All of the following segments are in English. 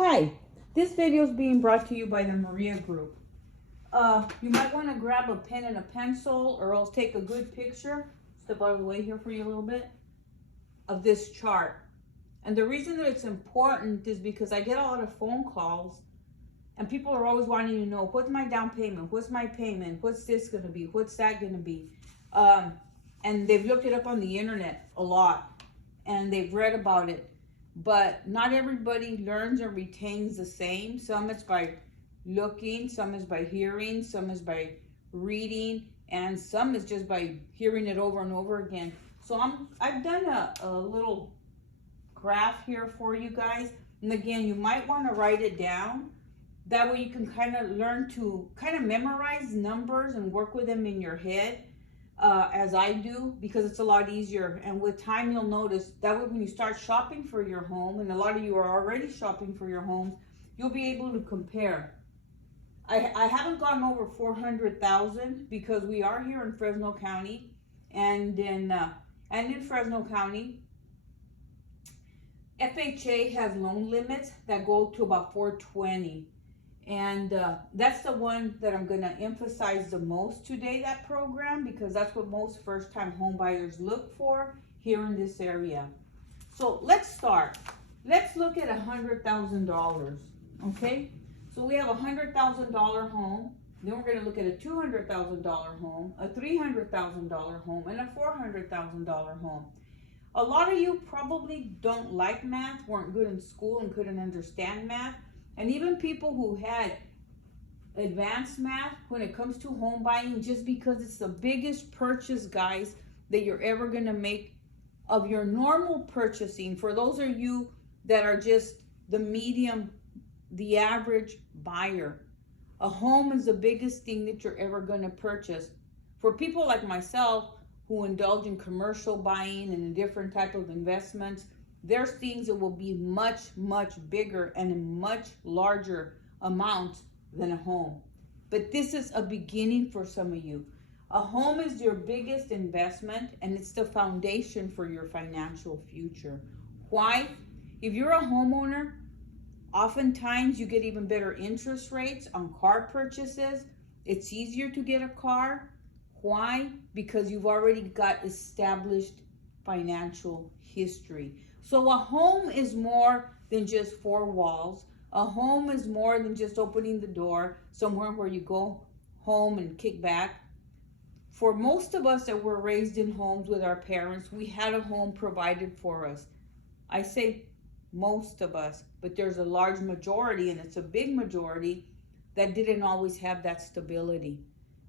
Hi, this video is being brought to you by the Maria Group. You might want to grab a pen and a pencil or else take a good picture, step out of the way here for you a little bit, of this chart. And the reason that it's important is because I get a lot of phone calls and people are always wanting to know, what's my down payment? What's my payment? What's this going to be? What's that going to be? And they've looked it up on the internet a lot and they've read about it. But not everybody learns or retains the same. Some it's by looking, some is by hearing, some is by reading, and some is just by hearing it over and over again. So I've done a little graph here for you guys. And again, you might want to write it down. That way you can kind of learn to kind of memorize numbers and work with them in your head. As I do, because it's a lot easier, and with time you'll notice that way when you start shopping for your home, and a lot of you are already shopping for your homes, you'll be able to compare. I haven't gone over 400,000 because we are here in Fresno County, and in Fresno County, FHA has loan limits that go to about 420. And that's the one that I'm going to emphasize the most today, that program, because that's what most first-time home buyers look for here in this area. So let's start. Let's look at $100,000, okay? So we have a $100,000 home. Then we're going to look at a $200,000 home, a $300,000 home, and a $400,000 home. A lot of you probably don't like math, weren't good in school, and couldn't understand math. And even people who had advanced math when it comes to home buying, just because it's the biggest purchase, guys, that you're ever going to make of your normal purchasing. For those of you that are just the medium, the average buyer, a home is the biggest thing that you're ever going to purchase. For people like myself who indulge in commercial buying and in different type of investments, there's things that will be much, much bigger and in much larger amounts than a home. But this is a beginning for some of you. A home is your biggest investment, and it's the foundation for your financial future. Why? If you're a homeowner, oftentimes you get even better interest rates on car purchases. It's easier to get a car. Why? Because you've already got established financial history. So a home is more than just four walls. A home is more than just opening the door somewhere where you go home and kick back. For most of us that were raised in homes with our parents, we had a home provided for us. I say most of us, but there's a large majority, and it's a big majority, that didn't always have that stability.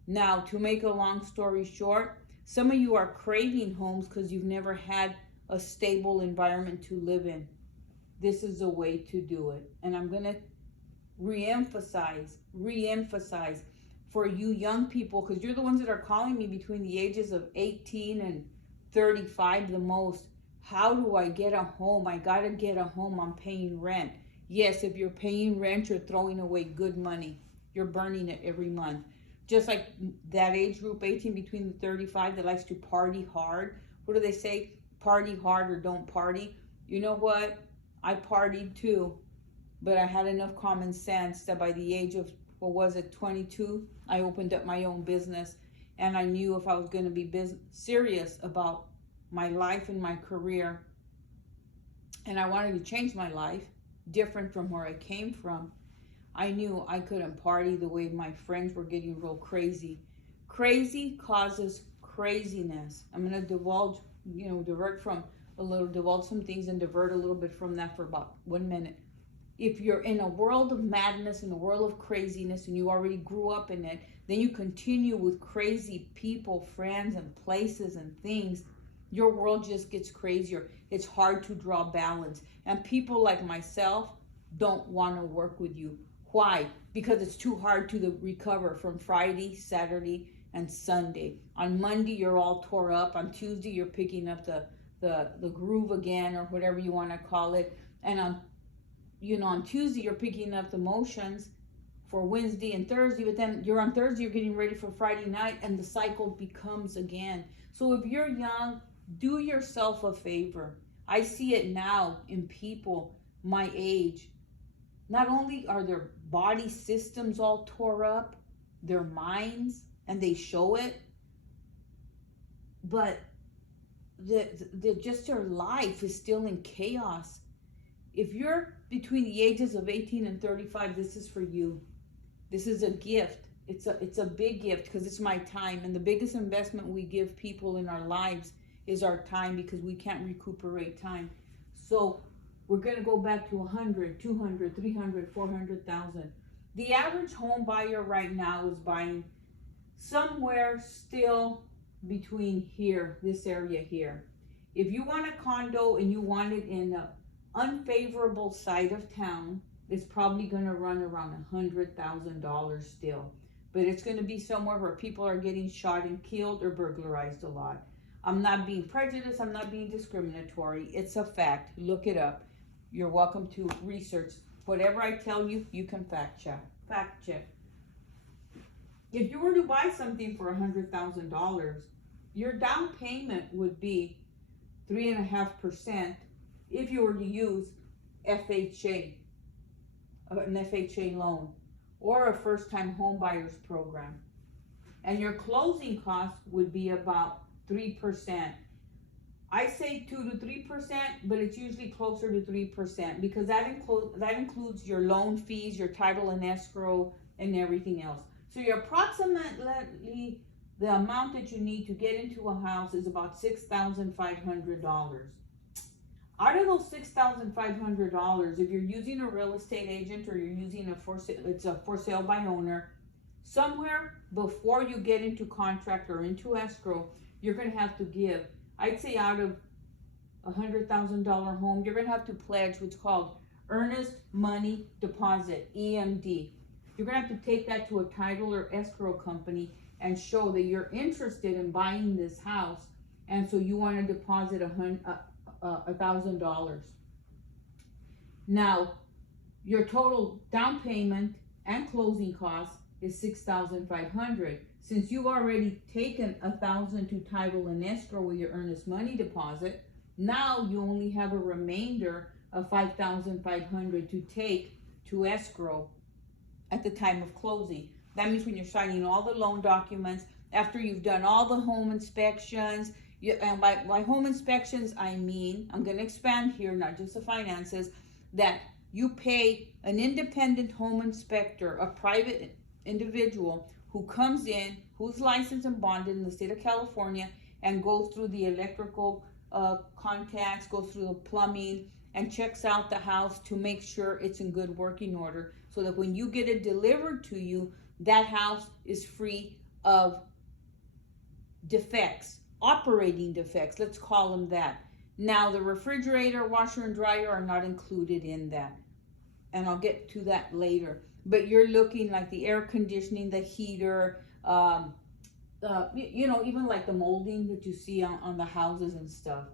Now, to make a long story short, some of you are craving homes because you've never had a stable environment to live in. This is a way to do it. And I'm going to re-emphasize for you young people, because you're the ones that are calling me between the ages of 18 and 35 the most. How do I get a home? I got to get a home. I'm paying rent. Yes, if you're paying rent, you're throwing away good money. You're burning it every month. Just like that age group, 18 between the 35, that likes to party hard. What do they say? Party hard or don't party. You know what? I partied too, but I had enough common sense that by the age of, 22, I opened up my own business, and I knew if I was going to be serious about my life and my career, and I wanted to change my life different from where I came from, I knew I couldn't party the way my friends were getting real crazy. Crazy causes craziness. I'm going to divulge some things and divert a little bit from that for about 1 minute. If you're in a world of madness, in a world of craziness, and you already grew up in it, then you continue with crazy people, friends, and places and things, your world just gets crazier. It's hard to draw balance. And people like myself don't want to work with you. Why? Because it's too hard to recover from Friday, Saturday, and Sunday. On Monday, you're all tore up. On Tuesday, you're picking up the groove again, or whatever you want to call it. And on Tuesday, you're picking up the motions for Wednesday and Thursday, but then you're on Thursday, you're getting ready for Friday night, and the cycle becomes again. So if you're young, do yourself a favor. I see it now in people my age not only are their body systems all tore up, their minds, and they show it, but just their life is still in chaos. If you're between the ages of 18 and 35, this is for you. This is a gift. It's a big gift because it's my time, and the biggest investment we give people in our lives is our time, because we can't recuperate time. So we're going to go back to 100, 200, 300, 400,000. The average home buyer right now is buying somewhere still between here, this area here. If you want a condo and you want it in an unfavorable side of town, it's probably going to run around $100,000 still. But it's going to be somewhere where people are getting shot and killed or burglarized a lot. I'm not being prejudiced. I'm not being discriminatory. It's a fact. Look it up. You're welcome to research. Whatever I tell you, you can fact check. Fact check. If you were to buy something for $100,000, your down payment would be 3.5% if you were to use FHA, an FHA loan, or a first-time home buyers program. And your closing costs would be about 3%. I say 2 to 3%, but it's usually closer to 3% because that includes your loan fees, your title and escrow, and everything else. So your approximately the amount that you need to get into a house is about $6,500. Out of those $6,500, if you're using a real estate agent or you're using it's a for sale by owner, somewhere before you get into contract or into escrow, you're going to have to give, I'd say out of $100,000 home, you're going to have to pledge what's called earnest money deposit, EMD. You're going to have to take that to a title or escrow company and show that you're interested in buying this house, and so you want to deposit $1,000. Now, your total down payment and closing costs is $6,500. Since you've already taken $1,000 to title and escrow with your earnest money deposit, now you only have a remainder of $5,500 to take to escrow at the time of closing. That means when you're signing all the loan documents, after you've done all the home inspections, and by home inspections, I mean, I'm going to expand here, not just the finances, that you pay an independent home inspector, a private individual who comes in, who's licensed and bonded in the state of California, and goes through the electrical contacts, goes through the plumbing, and checks out the house to make sure it's in good working order, so that when you get it delivered to you, that house is free of defects, operating defects, let's call them that. Now, the refrigerator, washer, and dryer are not included in that, and I'll get to that later. But you're looking like the air conditioning, the heater, even like the molding that you see on the houses and stuff.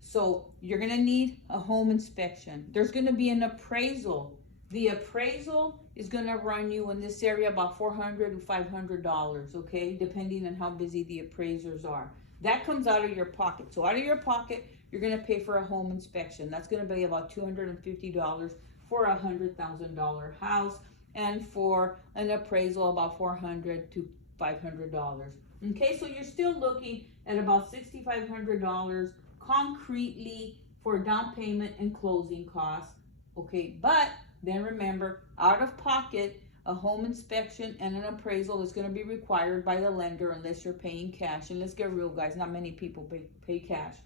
So you're gonna need a home inspection. There's gonna be an appraisal. The appraisal is gonna run you in this area about $400 to $500, okay? Depending on how busy the appraisers are. That comes out of your pocket. So out of your pocket, you're gonna pay for a home inspection. That's gonna be about $250 for a $100,000 house, and for an appraisal about $400 to $500. Okay, so you're still looking at about $6,500 concretely for down payment and closing costs. Okay, but then remember, out of pocket, a home inspection and an appraisal is going to be required by the lender unless you're paying cash. And let's get real, guys, not many people pay cash.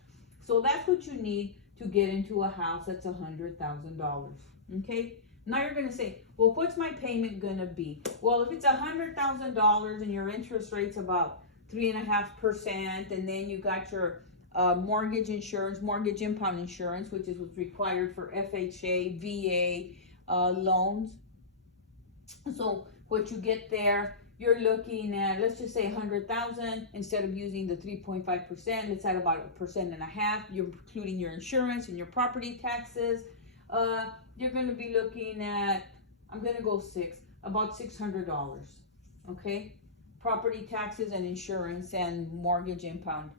So that's what you need to get into a house that's $100,000. Okay, now you're going to say, well, what's my payment going to be? Well, if it's $100,000 and your interest rate's about 3.5%, and then you got your mortgage insurance, mortgage impound insurance, which is what's required for FHA, VA loans. So what you get there, you're looking at, let's just say 100,000 instead of using the 3.5%. It's at about 1.5%. You're including your insurance and your property taxes. You're going to be looking at, I'm going to go about $600. Okay, property taxes and insurance and mortgage impound.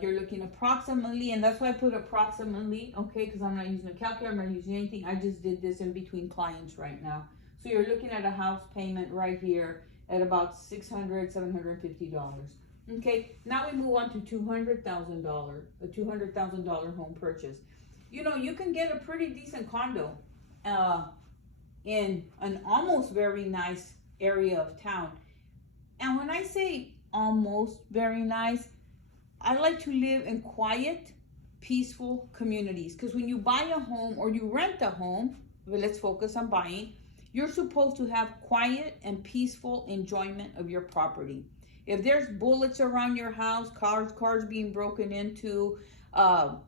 You're looking approximately, and that's why I put approximately, okay, because I'm not using a calculator, I'm not using anything. I just did this in between clients right now. So you're looking at a house payment right here at about $750. Okay, now we move on to $200,000, a $200,000 home purchase. You know, you can get a pretty decent condo in an almost very nice area of town. And when I say almost very nice, I like to live in quiet, peaceful communities. Because when you buy a home or you rent a home, but let's focus on buying, you're supposed to have quiet and peaceful enjoyment of your property. If there's bullets around your house, cars being broken into,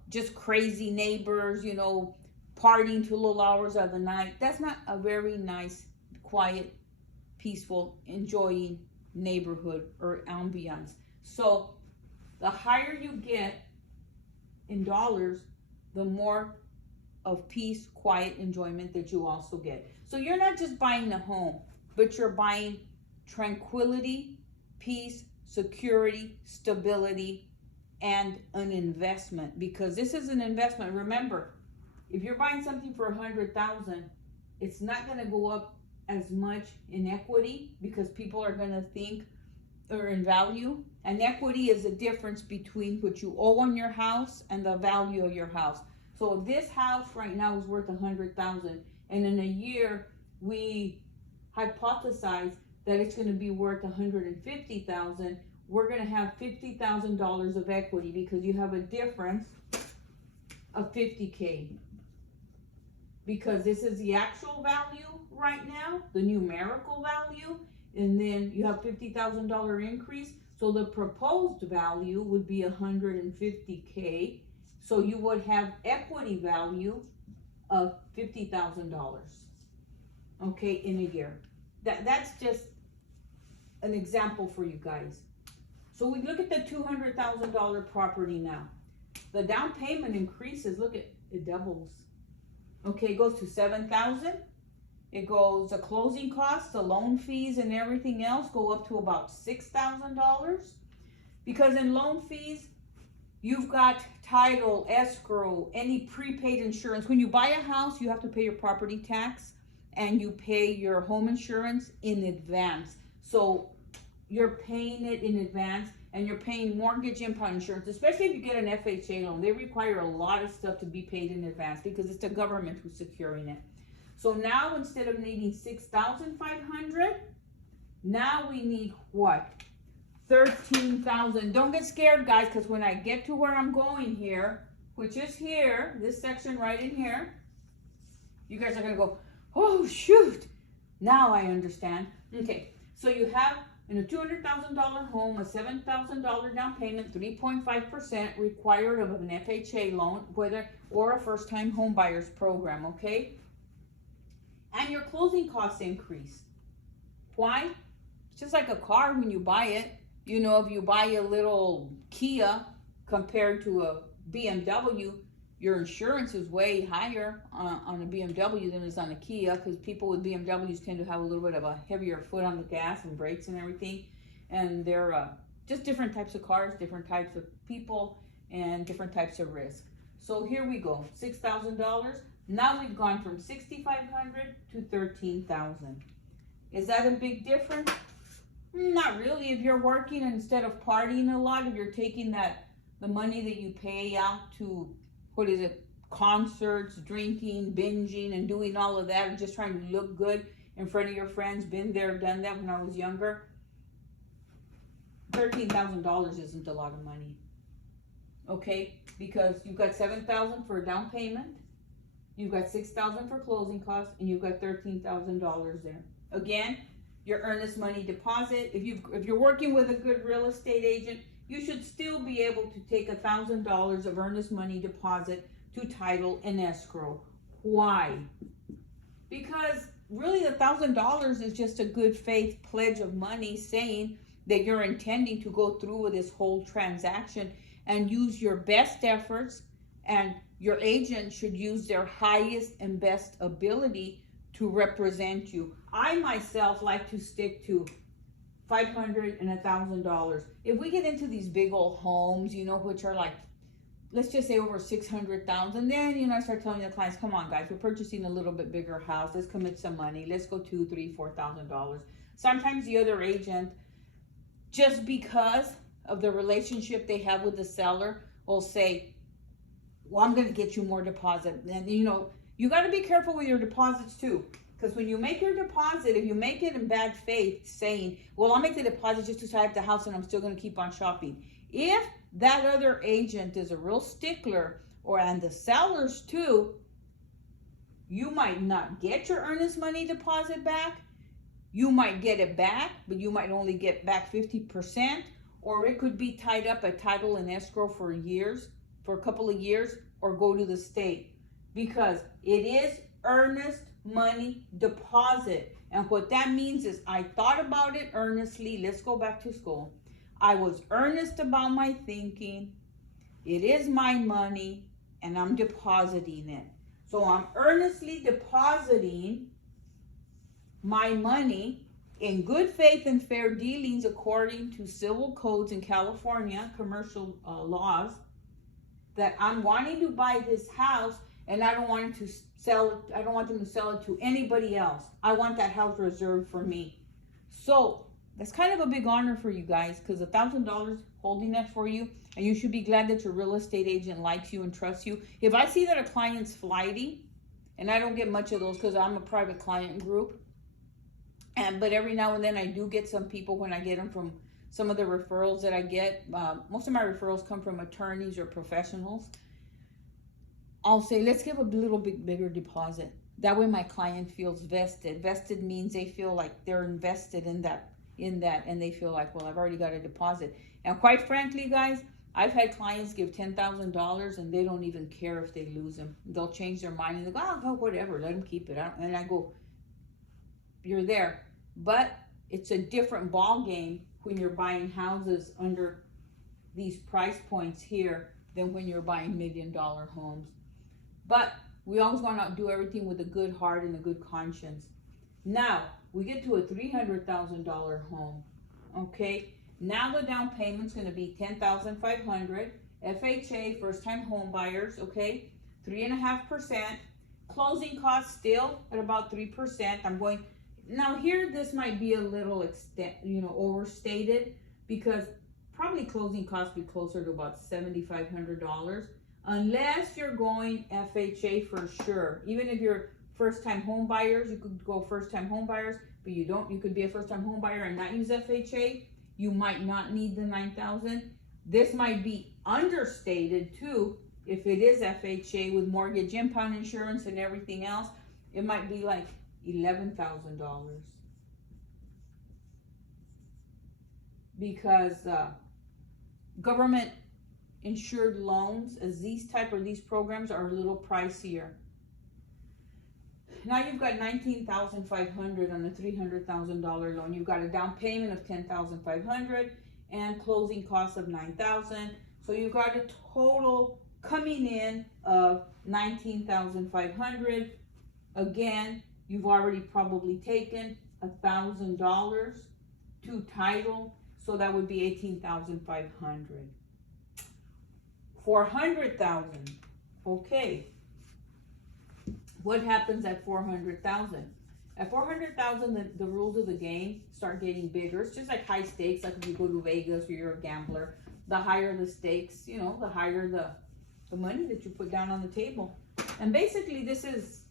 just crazy neighbors, you know, partying till low hours of the night, that's not a very nice, quiet, peaceful, enjoying neighborhood or ambiance. So the higher you get in dollars, the more of peace, quiet enjoyment that you also get. So you're not just buying a home, but you're buying tranquility, peace, security, stability, and an investment, because this is an investment. Remember, if you're buying something for $100,000, it's not going to go up as much in equity because people are going to think, or in value. And equity is the difference between what you owe on your house and the value of your house. So this house right now is worth $100,000, and in a year we hypothesize that it's going to be worth $150,000. We're going to have $50,000 of equity because you have a difference of $50K. Because this is the actual value right now, the numerical value, and then you have $50,000 increase. So the proposed value would be $150K. So you would have equity value of $50,000. Okay, in a year. That's just an example for you guys. So we look at the $200,000 property now. The down payment increases. Look at it, doubles. Okay, it goes to $7,000. It goes, the closing costs, the loan fees, and everything else go up to about $6,000. Because in loan fees, you've got title, escrow, any prepaid insurance. When you buy a house, you have to pay your property tax and you pay your home insurance in advance. So you're paying it in advance, and you're paying mortgage impound insurance, especially if you get an FHA loan. They require a lot of stuff to be paid in advance because it's the government who's securing it. So now instead of needing $6,500, now we need what? $13,000. Don't get scared, guys, because when I get to where I'm going here, which is here, this section right in here, you guys are gonna go, oh shoot, now I understand. Okay, so you have in a $200,000 home, a $7,000 down payment, 3.5% required of an FHA loan, or a first-time home buyers program, okay? And your closing costs increase. Why? It's just like a car when you buy it. You know, if you buy a little Kia compared to a BMW, your insurance is way higher on a BMW than it is on a Kia, because people with BMWs tend to have a little bit of a heavier foot on the gas and brakes and everything. And they're just different types of cars, different types of people, and different types of risk. So here we go, $6,000. Now we've gone from $6,500 to $13,000. Is that a big difference? Not really. If you're working and instead of partying a lot, if you're taking the money that you pay out to, concerts, drinking, binging, and doing all of that, and just trying to look good in front of your friends, been there, done that when I was younger, $13,000 isn't a lot of money. Okay, because you've got $7,000 for a down payment, you've got $6,000 for closing costs, and you've got $13,000 there. Again, your earnest money deposit. If you're working with a good real estate agent, you should still be able to take $1,000 of earnest money deposit to title and escrow. Why? Because really the $1,000 is just a good faith pledge of money saying that you're intending to go through with this whole transaction and use your best efforts, and your agent should use their highest and best ability to represent you. I myself like to stick to $500 and $1,000. If we get into these big old homes, you know, which are like, let's just say over 600,000, then, you know, I start telling the clients, come on guys, we're purchasing a little bit bigger house. Let's commit some money. Let's go $2, $3, $4,000. Sometimes the other agent, just because of the relationship they have with the seller, will say, well, I'm going to get you more deposit. And, you know, you got to be careful with your deposits too. Because when you make your deposit, if you make it in bad faith, saying, well, I'll make the deposit just to have the house and I'm still going to keep on shopping. If that other agent is a real stickler, and the sellers too, you might not get your earnest money deposit back. You might get it back, but you might only get back 50%, or it could be tied up at title and escrow for years, for a couple of years, or go to the state, because it is earnest money deposit. And what that means is I thought about it earnestly. Let's go back to school. I was earnest about my thinking. It is my money and I'm depositing it. So I'm earnestly depositing my money in good faith and fair dealings according to civil codes in California, commercial laws, that I'm wanting to buy this house and I don't want to sell it. I don't want them to sell it to anybody else. I want that house reserved for me. So that's kind of a big honor for you guys, because $1,000 holding that for you, and you should be glad that your real estate agent likes you and trusts you. If I see that a client's flighty, and I don't get much of those because I'm a private client group, but every now and then I do get some people when I get them from some of the referrals that I get. Most of my referrals come from attorneys or professionals. I'll say, let's give a little bit bigger deposit. That way my client feels vested. Vested means they feel like they're invested in that, and they feel like, well, I've already got a deposit. And quite frankly, guys, I've had clients give $10,000 and they don't even care if they lose them. They'll change their mind and they go, oh, whatever, let them keep it. And I go, you're there. But it's a different ball game when you're buying houses under these price points here than when you're buying $1 million homes. But we always want to do everything with a good heart and a good conscience. Now, we get to a $300,000 home, okay? Now the down payment's going to be $10,500. FHA, first-time home buyers, okay? 3.5%. Closing costs still at about 3%. Now here, this might be a little overstated, because probably closing costs be closer to about $7,500, unless you're going FHA for sure. Even if you're first-time home buyers, you could go first-time home buyers, but you could be a first-time home buyer and not use FHA. You might not need the $9,000. This might be understated too. If it is FHA with mortgage impound insurance and everything else, it might be like $11,000. Because government insured loans, as these programs, are a little pricier. Now you've got $19,500 on a $300,000 loan. You've got a down payment of $10,500 and closing costs of $9,000. So you've got a total coming in of $19,500. Again, you've already probably taken $1,000 to title, so that would be $18,500. $400,000. Okay. What happens at $400,000? At $400,000, the rules of the game start getting bigger. It's just like high stakes, like if you go to Vegas or you're a gambler. The higher the stakes, the higher the money that you put down on the table. And basically, this is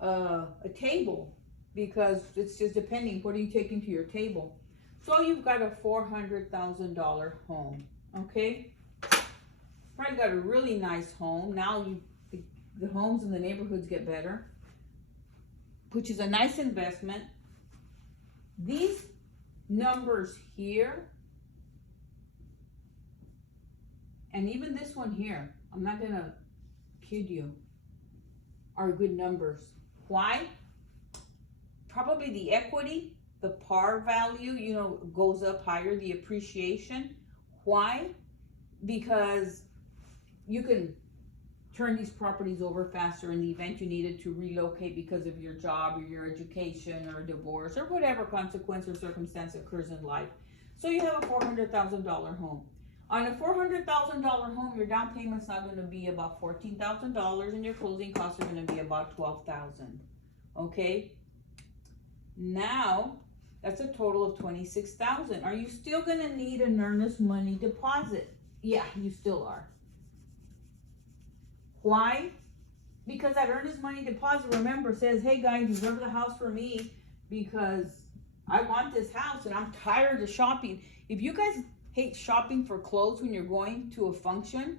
a table, because it's just depending, what are you taking to your table? So you've got a $400,000 home, okay? Probably got a really nice home. Now the homes in the neighborhoods get better, which is a nice investment. These numbers here, and even this one here, I'm not gonna kid you, are good numbers. Why? Probably the equity, the par value, goes up higher, the appreciation. Why? Because you can turn these properties over faster in the event you needed to relocate because of your job or your education or divorce or whatever consequence or circumstance occurs in life. So you have a $400,000 home. On a $400,000 home, your down payment's not going to be about $14,000 and your closing costs are going to be about $12,000. Okay? Now, that's a total of $26,000. Are you still going to need an earnest money deposit? Yeah, you still are. Why? Because that earnest money deposit, remember, says, hey guys, reserve the house for me because I want this house and I'm tired of shopping. If you guys hate shopping for clothes when you're going to a function,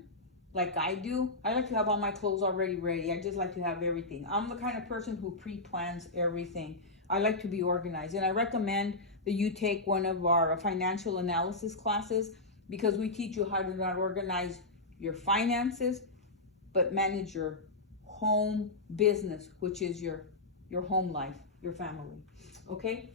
like I do, I like to have all my clothes already ready. I just like to have everything. I'm the kind of person who pre-plans everything. I like to be organized, and I recommend that you take one of our financial analysis classes because we teach you how to not organize your finances, but manage your home business, which is your home life, your family. Okay?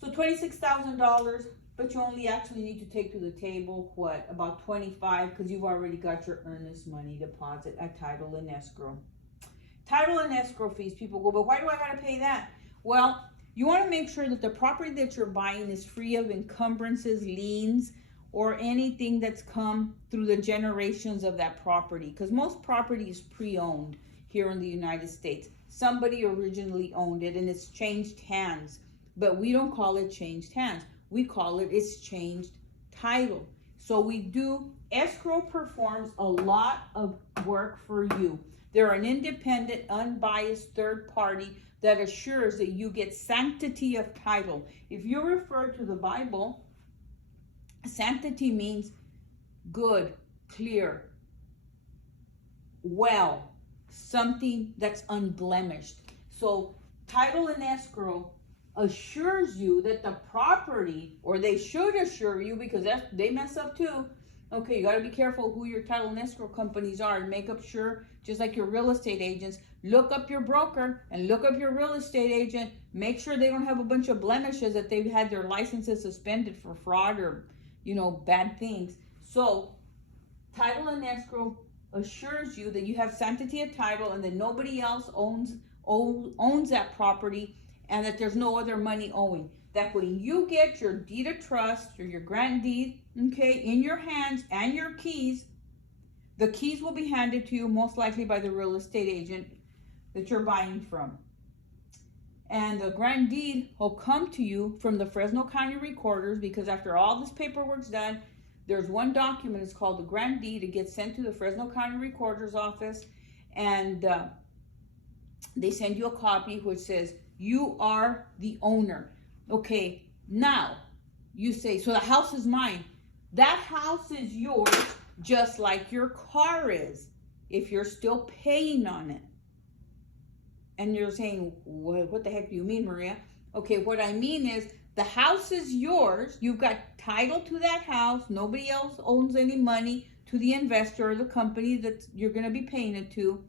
So $26,000, but you only actually need to take to the table, what, about 25, because you've already got your earnest money deposit at title and escrow. Title and escrow fees, people go, but why do I gotta pay that? Well, you want to make sure that the property that you're buying is free of encumbrances, liens, or anything that's come through the generations of that property. Because most property is pre-owned here in the United States. Somebody originally owned it and it's changed hands. But we don't call it changed hands. We call it it's changed title. So we do, escrow performs a lot of work for you. They're an independent, unbiased third party that assures that you get sanctity of title. If you refer to the Bible, sanctity means good, clear, well, something that's unblemished. So title and escrow assures you that the property, or they should assure you, because they mess up too. Okay, you got to be careful who your title and escrow companies are and make up sure, just like your real estate agents, look up your broker and look up your real estate agent. Make sure they don't have a bunch of blemishes, that they've had their licenses suspended for fraud or, bad things. So title and escrow assures you that you have sanctity of title and that nobody else owns that property and that there's no other money owing. That when you get your deed of trust or your grant deed, okay, in your hands and your keys, the keys will be handed to you most likely by the real estate agent that you're buying from. And the grant deed will come to you from the Fresno County Recorders, because after all this paperwork's done, there's one document, it's called the grant deed. It gets sent to the Fresno County Recorder's office, and they send you a copy which says you are the owner. Okay, now you say, so the house is mine. That house is yours just like your car is if you're still paying on it. And you're saying, what the heck do you mean, Maria? Okay, what I mean is the house is yours. You've got title to that house. Nobody else owns any money to the investor or the company that you're going to be paying it to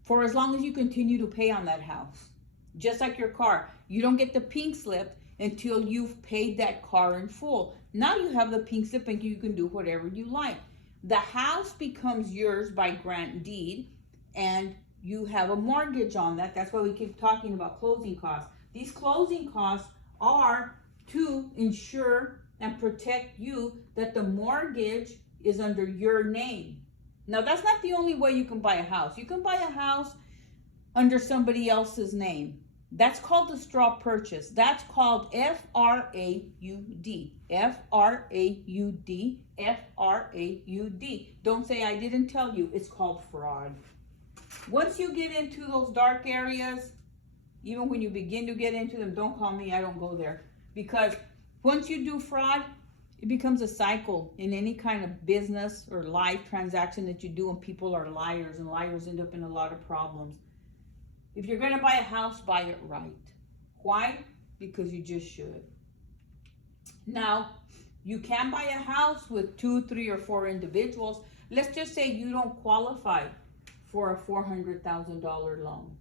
for as long as you continue to pay on that house. Just like your car. You don't get the pink slip until you've paid that car in full. Now you have the pink slip and you can do whatever you like. The house becomes yours by grant deed, and you have a mortgage on that. That's why we keep talking about closing costs. These closing costs are to ensure and protect you that the mortgage is under your name. Now, that's not the only way you can buy a house. You can buy a house under somebody else's name. That's called the straw purchase. That's called F-R-A-U-D. F-R-A-U-D. F-R-A-U-D. Don't say I didn't tell you. It's called fraud. Once you get into those dark areas, even when you begin to get into them, don't call me. I don't go there. Because once you do fraud, it becomes a cycle in any kind of business or life transaction that you do, and people are liars, and liars end up in a lot of problems. If you're going to buy a house, buy it right. Why? Because you just should. Now, you can buy a house with 2, 3, or 4 individuals. Let's just say you don't qualify for a $400,000 loan.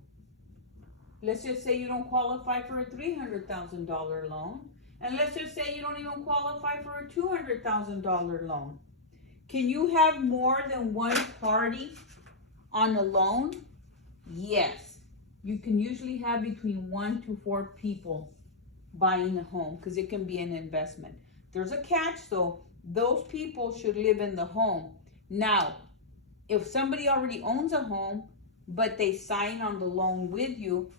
Let's just say you don't qualify for a $300,000 loan. And let's just say you don't even qualify for a $200,000 loan. Can you have more than one party on a loan, yes. You can usually have between 1 to 4 people buying a home because it can be an investment. There's a catch though. Those people should live in the home. Now, if somebody already owns a home, but they sign on the loan with you,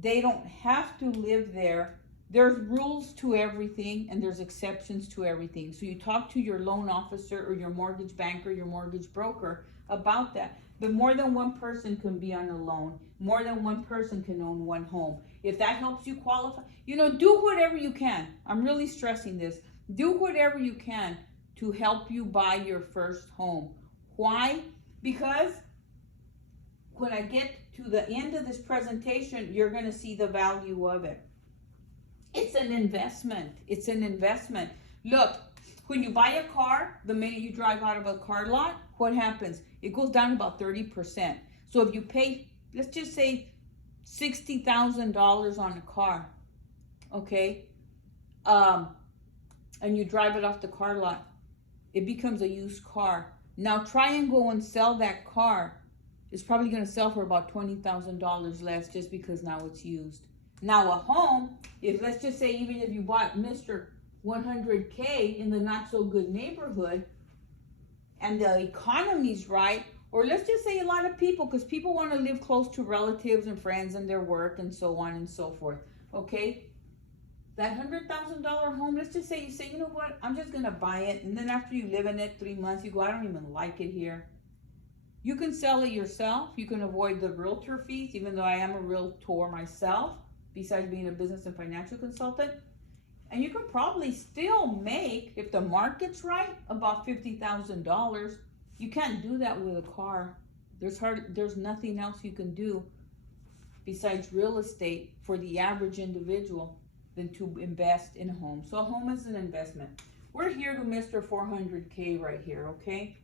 they don't have to live there. There's rules to everything and there's exceptions to everything. So you talk to your loan officer or your mortgage banker, your mortgage broker about that. But more than one person can be on a loan. More than one person can own one home. If that helps you qualify, do whatever you can. I'm really stressing this. Do whatever you can to help you buy your first home. Why? Because when I get to the end of this presentation, you're going to see the value of it. It's an investment. It's an investment. Look, when you buy a car, the minute you drive out of a car lot, what happens? It goes down about 30%. So if you pay, let's just say $60,000 on a car, okay, and you drive it off the car lot, it becomes a used car. Now try and go and sell that car. It's probably going to sell for about $20,000 less just because now it's used. Now a home, if let's just say even if you bought Mr. 100K in the not so good neighborhood and the economy's right, or let's just say a lot of people, because people want to live close to relatives and friends and their work and so on and so forth, okay? That $100,000 home, let's just say you say, you know what, I'm just going to buy it. And then after you live in it 3 months, you go, I don't even like it here. You can sell it yourself. You can avoid the realtor fees, even though I am a realtor myself, besides being a business and financial consultant. And you can probably still make, if the market's right, about $50,000. You can't do that with a car. There's nothing else you can do besides real estate for the average individual than to invest in a home. So a home is an investment. We're here to Mr. 400K right here, okay?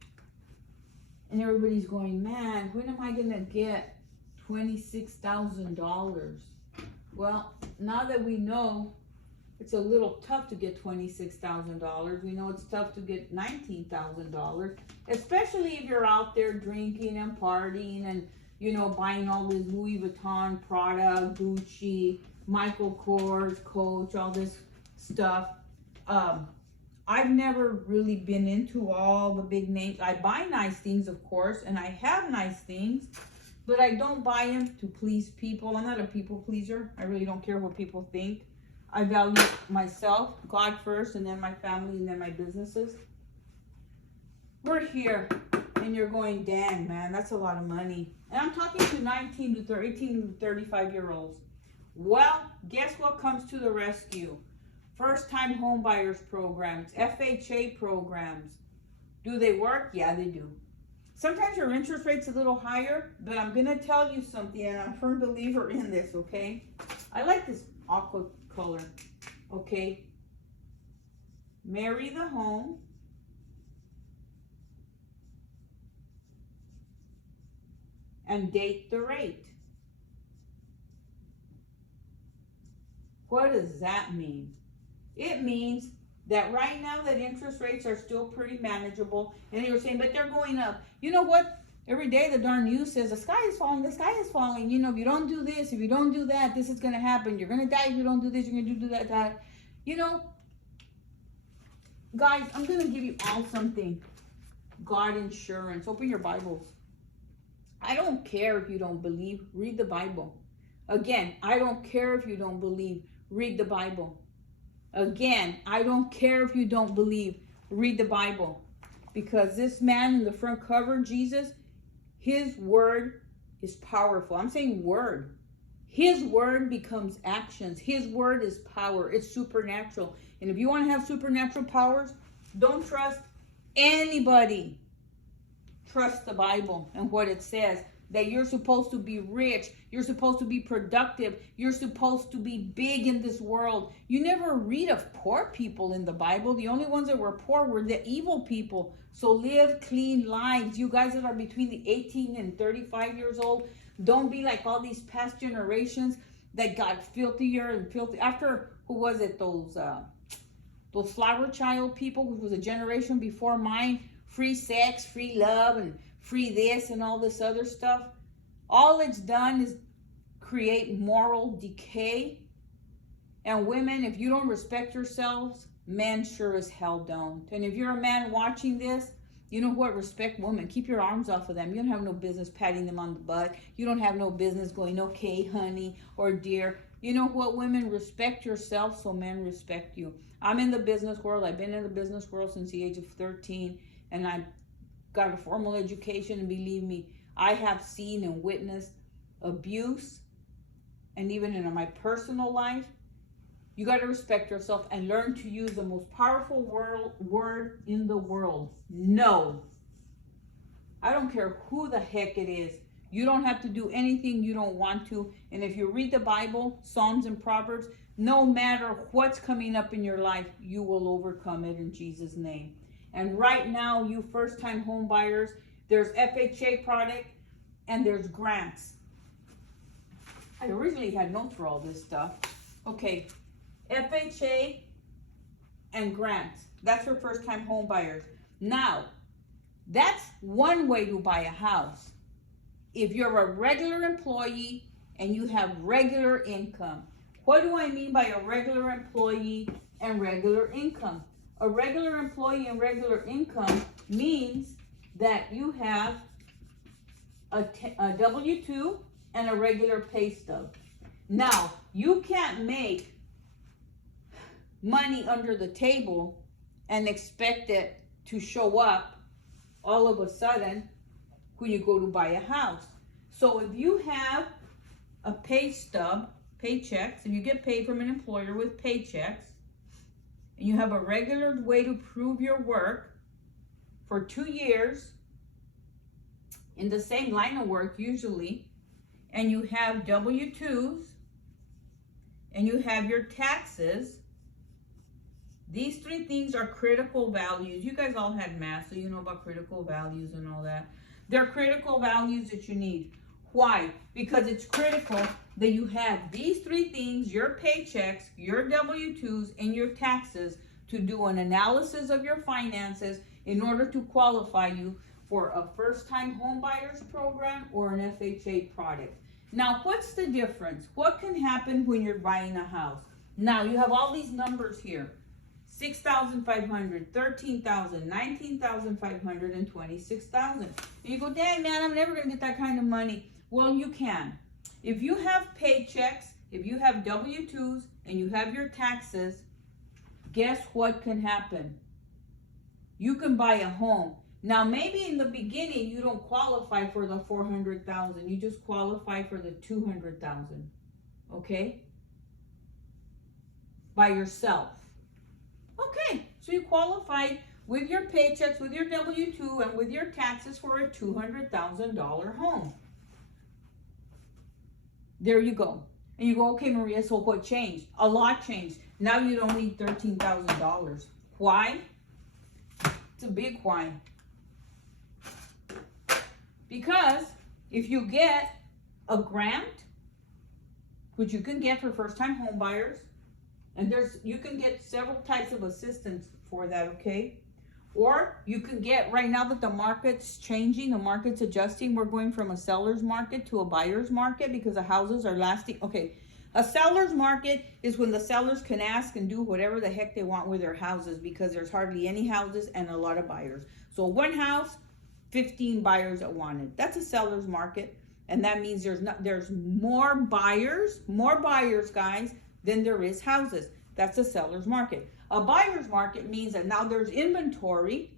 And everybody's going, man, when am I gonna get $26,000? Well, now that we know it's a little tough to get $26,000, we know it's tough to get $19,000, especially if you're out there drinking and partying and, buying all this Louis Vuitton product, Gucci, Michael Kors, Coach, all this stuff. I've never really been into all the big names. I buy nice things, of course, and I have nice things, but I don't buy them to please people. I'm not a people pleaser. I really don't care what people think. I value myself, God first, and then my family, and then my businesses. We're here, and you're going, dang, man, that's a lot of money. And I'm talking to 18 to 35-year-olds. Well, guess what comes to the rescue? First-time home buyers programs, FHA programs. Do they work? Yeah, they do. Sometimes your interest rate's a little higher, but I'm going to tell you something, and I'm a firm believer in this, okay? I like this aqua color, okay? Marry the home. And date the rate. What does that mean? It means that right now that interest rates are still pretty manageable. And you're saying, but they're going up. You know what? Every day the darn news says the sky is falling, the sky is falling. If you don't do this, if you don't do that, this is going to happen. You're going to die if you don't do this, you're going to do that. Guys, I'm going to give you all something. God insurance. Open your Bibles. I don't care if you don't believe. Read the Bible. Again, I don't care if you don't believe. Read the Bible. Again, I don't care if you don't believe. Read the Bible. Because this man in the front cover, Jesus, his word is powerful. I'm saying word. His word becomes actions. His word is power. It's supernatural. And if you want to have supernatural powers, don't trust anybody. Trust the Bible and what it says. That you're supposed to be rich. You're supposed to be productive. You're supposed to be big in this world. You never read of poor people in the Bible. The only ones that were poor were the evil people. So live clean lives. You guys that are between the 18 and 35 years old, don't be like all these past generations that got filthier and filthy. After, who was it? Those flower child people, which was a generation before mine. Free sex, free love, and free this and all this other stuff, all it's done is create moral decay. And women, if you don't respect yourselves, men sure as hell don't. And if you're a man watching this, you know what? Respect women. Keep your arms off of them. You don't have no business patting them on the butt. You don't have no business going, okay, honey, or dear. You know what, women? Respect yourself so men respect you. I'm in the business world. I've been in the business world since the age of 13, and I've got a formal education, and believe me, I have seen and witnessed abuse, and even in my personal life. You got to respect yourself and learn to use the most powerful word in the world. No. I don't care who the heck it is. You don't have to do anything you don't want to. And if you read the Bible, Psalms and Proverbs, no matter what's coming up in your life, you will overcome it in Jesus' name. And right now, you first-time home buyers, there's FHA product and there's grants. I originally had notes for all this stuff. Okay. FHA and grants. That's for first-time home buyers. Now, that's one way to buy a house. If you're a regular employee and you have regular income. What do I mean by a regular employee and regular income? A regular employee and regular income means that you have a W-2 and a regular pay stub. Now, you can't make money under the table and expect it to show up all of a sudden when you go to buy a house. So if you have a pay stub, paychecks, and you get paid from an employer with paychecks, and you have a regular way to prove your work for 2 years in the same line of work usually, and you have W-2s, and you have your taxes. These three things are critical values. You guys all had math, so you know about critical values and all that. They're critical values that you need. Why? Because it's critical that you have these three things, your paychecks, your W-2s, and your taxes, to do an analysis of your finances in order to qualify you for a first-time home buyers program or an FHA product. Now, what's the difference? What can happen when you're buying a house? Now, you have all these numbers here. 6,500, 13,000, 19,500, and 26,000. And you go, dang man, I'm never gonna get that kind of money. Well, you can. If you have paychecks, if you have W-2s, and you have your taxes, guess what can happen? You can buy a home. Now, maybe in the beginning, you don't qualify for the 400,000. You just qualify for the 200,000, okay? By yourself. Okay, so you qualified with your paychecks, with your W-2, and with your taxes for a $200,000 home. There you go. And you go, okay, Maria, so what changed? A lot changed. Now you don't need $13,000. Why? It's a big why. Because if you get a grant, which you can get for first-time home buyers, and you can get several types of assistance for that, okay? Or you can get, right now that the market's changing, the market's adjusting, we're going from a seller's market to a buyer's market because the houses are lasting. Okay, a seller's market is when the sellers can ask and do whatever the heck they want with their houses because there's hardly any houses and a lot of buyers. So one house, 15 buyers that want it. That's a seller's market. And that means there's more buyers, guys, than there is houses. That's a seller's market. A buyer's market means that now there's inventory,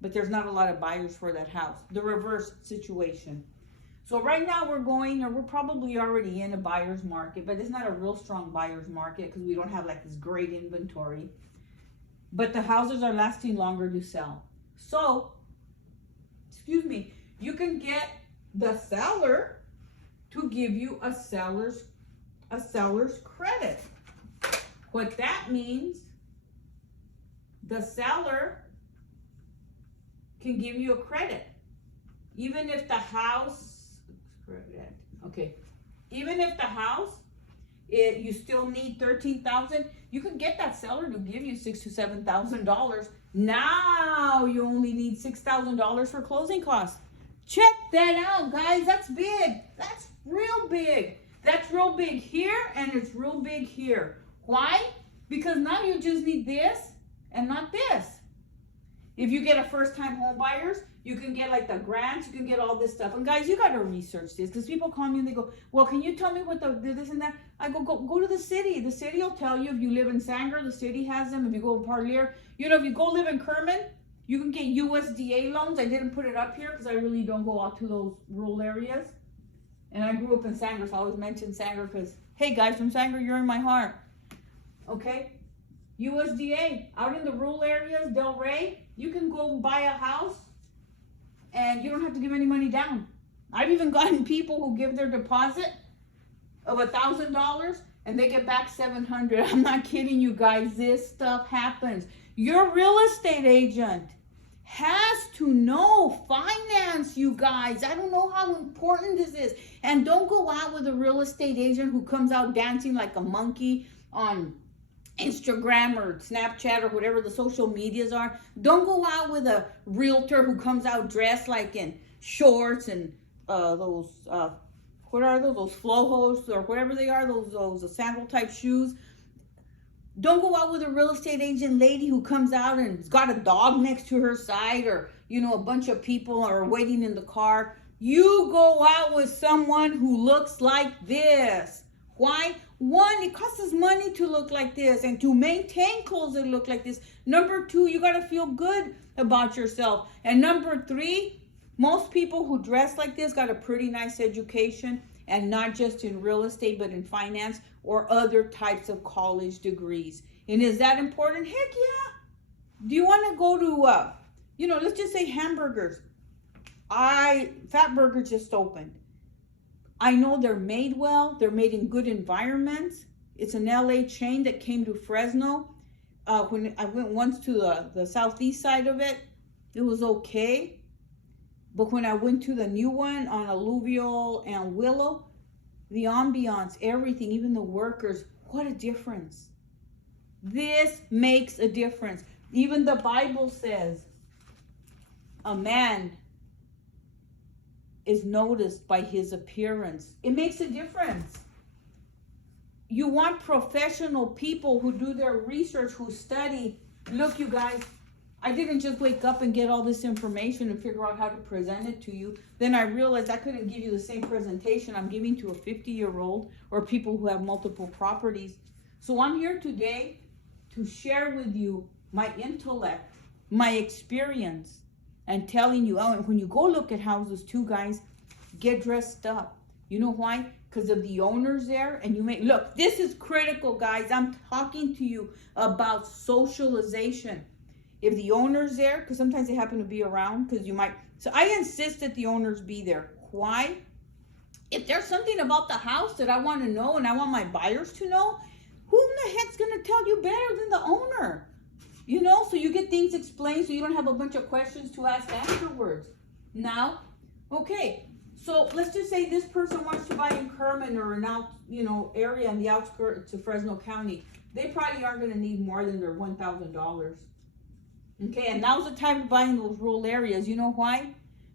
but there's not a lot of buyers for that house. The reverse situation. So right now we're probably already in a buyer's market, but it's not a real strong buyer's market because we don't have like this great inventory. But the houses are lasting longer to sell. So, you can get the seller to give you a seller's credit. What that means, the seller can give you a credit. Even if the house, even if the house, you still need $13,000, you can get that seller to give you $6,000 to $7,000. Now you only need $6,000 for closing costs. Check that out, guys. That's big. That's real big. That's real big here, and it's real big here. Why? Because now you just need this and not this. If you get a first-time home buyers, you can get like the grants, you can get all this stuff. And guys, you got to research this, because people call me and they go, well, can you tell me what the this and that? I go to the city. The city will tell you. If you live in Sanger, the city has them. If you go to Parlier, you know, if you go live in Kerman, you can get USDA loans. I didn't put it up here because I really don't go out to those rural areas. And I grew up in Sanger, so I always mention Sanger because, hey guys, from Sanger, you're in my heart. Okay? USDA, out in the rural areas, Del Rey, you can go buy a house and you don't have to give any money down. I've even gotten people who give their deposit of $1,000 and they get back $700. I'm not kidding you guys. This stuff happens. Your real estate agent has to know finance, you guys. I don't know how important this is. And don't go out with a real estate agent who comes out dancing like a monkey on Instagram or Snapchat or whatever the social medias are. Don't go out with a realtor who comes out dressed like in shorts and those what are those flojos or whatever they are, those sandal type shoes. Don't go out with a real estate agent lady who comes out and has got a dog next to her side, or, you know, a bunch of people are waiting in the car. You go out with someone who looks like this. Why? One, it costs us money to look like this and to maintain clothes that look like this. Number two, you got to feel good about yourself. And number three, most people who dress like this got a pretty nice education, and not just in real estate, but in finance or other types of college degrees. And is that important? Heck yeah. Do you want to go to, let's just say hamburgers. Fatburger just opened. I know they're made well. They're made in good environments. It's an LA chain that came to Fresno. When I went once to the southeast side of it, it was okay. But when I went to the new one on Alluvial and Willow, the ambiance, everything, even the workers, what a difference. This makes a difference. Even the Bible says a man is noticed by his appearance. It makes a difference. You want professional people who do their research, who study. Look, you guys, I didn't just wake up and get all this information and figure out how to present it to you. Then I realized I couldn't give you the same presentation I'm giving to a 50-year-old or people who have multiple properties. So I'm here today to share with you my intellect, my experience, and telling you, and when you go look at houses too, guys, get dressed up. You know why? Because of the owners there. And you may, look, this is critical, guys. I'm talking to you about socialization. If the owner's there, because sometimes they happen to be around, because you might, so I insist that the owners be there. Why? If there's something about the house that I want to know and I want my buyers to know, who in the heck's going to tell you better than the owner? You know, so you get things explained so you don't have a bunch of questions to ask afterwards. Now, okay, so let's just say this person wants to buy in Kerman or an area in the outskirts of Fresno County. They probably aren't going to need more than their $1,000. Okay, and now's the time of buying those rural areas. You know why?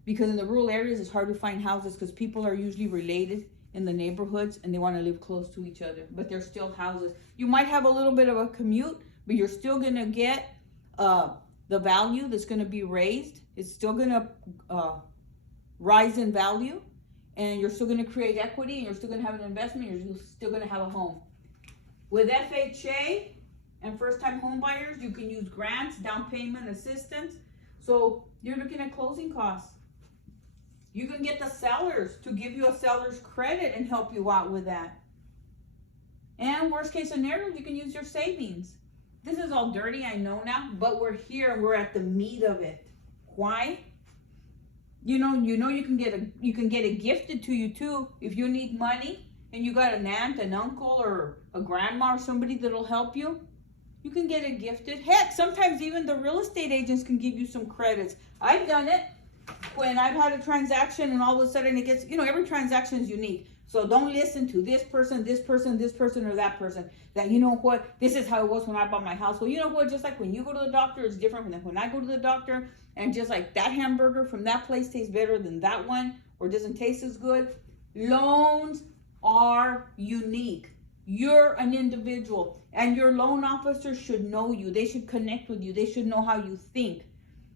Because in the rural areas, it's hard to find houses because people are usually related in the neighborhoods and they want to live close to each other. But there's still houses. You might have a little bit of a commute, but you're still going to get the value that's going to be raised. It's still going to rise in value. And you're still going to create equity. And you're still going to have an investment. You're still going to have a home. With FHA and first-time home buyers, you can use grants, down payment assistance. So you're looking at closing costs. You can get the sellers to give you a seller's credit and help you out with that. And worst case scenario, you can use your savings. This is all dirty, I know now, but we're here and we're at the meat of it. Why? You know you can get it gifted to you too. If you need money and you got an aunt, an uncle, or a grandma or somebody that'll help you, you can get it gifted. Heck, sometimes even the real estate agents can give you some credits. I've done it when I've had a transaction and all of a sudden it gets, every transaction is unique. So don't listen to this person, this person, this person, or that person. That, you know what, this is how it was when I bought my house. Well, you know what, just like when you go to the doctor, it's different than when I go to the doctor. And just like that hamburger from that place tastes better than that one, or doesn't taste as good. Loans are unique. You're an individual, and your loan officer should know you. They should connect with you. They should know how you think.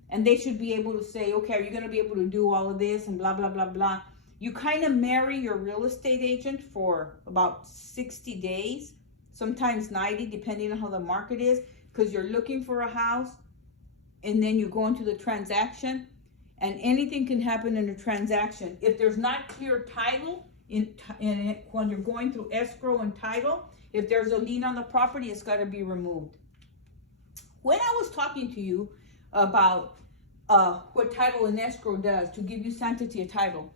And they should be able to say, okay, are you going to be able to do all of this and blah, blah, blah, blah. You kind of marry your real estate agent for about 60 days, sometimes 90, depending on how the market is, because you're looking for a house, and then you go into the transaction, and anything can happen in a transaction. If there's not clear title when you're going through escrow and title, if there's a lien on the property, it's got to be removed. When I was talking to you about what title and escrow does to give you sanctity of title,